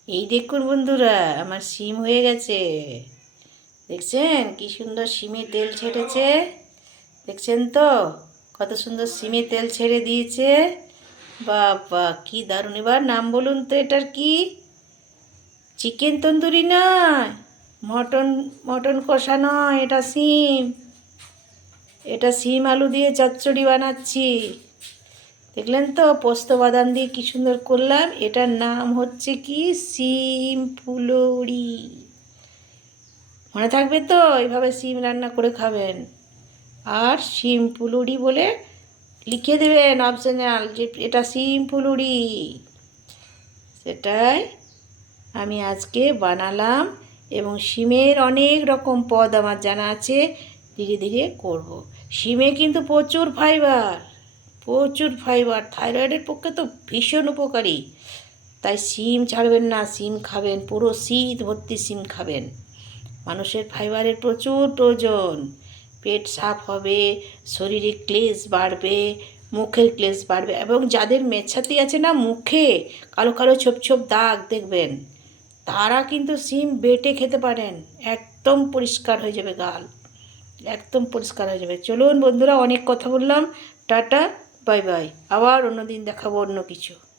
এই দেখুন বন্ধুরা, আমার শিম হয়ে গেছে। দেখছেন কি সুন্দর শিমে তেল ছেড়েছে? দেখছেন তো কত সুন্দর শিমে তেল ছেড়ে দিয়েছে। বাবা কি দারুণ! এবার নাম বলুন তো, এটার কি? চিকেন তন্দুরি নয়, মটন মটন কষা নয়, এটা শিম। এটা শিম আলু দিয়ে চচ্চড়ি বানাচ্ছি। দেখলেন তো পোস্ত বাদাম দিয়ে কি সুন্দর করলাম। এটার নাম হচ্ছে কি? শিম ফুলুরি। মনে থাকবে তো? এইভাবে শিম রান্না করে খাবেন। আর শিম ফুলুরি বলে লিখে দেবেন অপশনাল যে এটা শিম ফুলুরি। সেটাই আমি আজকে বানালাম, এবং শিমের অনেক রকম পদ আমার জানা আছে, ধীরে ধীরে করব। শিমে কিন্তু প্রচুর ফাইবার, প্রচুর ফাইবার, থাইরয়েডের পক্ষে তো ভীষণ উপকারী। তাই শিম ছাড়বেন না, শিম খাবেন, পুরো শীত ভর্তি শিম খাবেন। মানুষের ফাইবারের প্রচুর প্রয়োজন। পেট সাফ হবে, শরীরে ক্লেশ বাড়বে, মুখের ক্লেশ বাড়বে, এবং যাদের মেছাতি আছে না মুখে, কালো কালো ছোপ ছোপ দাগ দেখবেন, তারা কিন্তু শিম বেটে খেতে পারেন। একদম পরিষ্কার হয়ে যাবে গাল, একদম পরিষ্কার হয়ে যাবে। চলুন বন্ধুরা, অনেক কথা বললাম। Tata, bye bye. আবার অন্য দিন দেখাবো অন্য কিছু।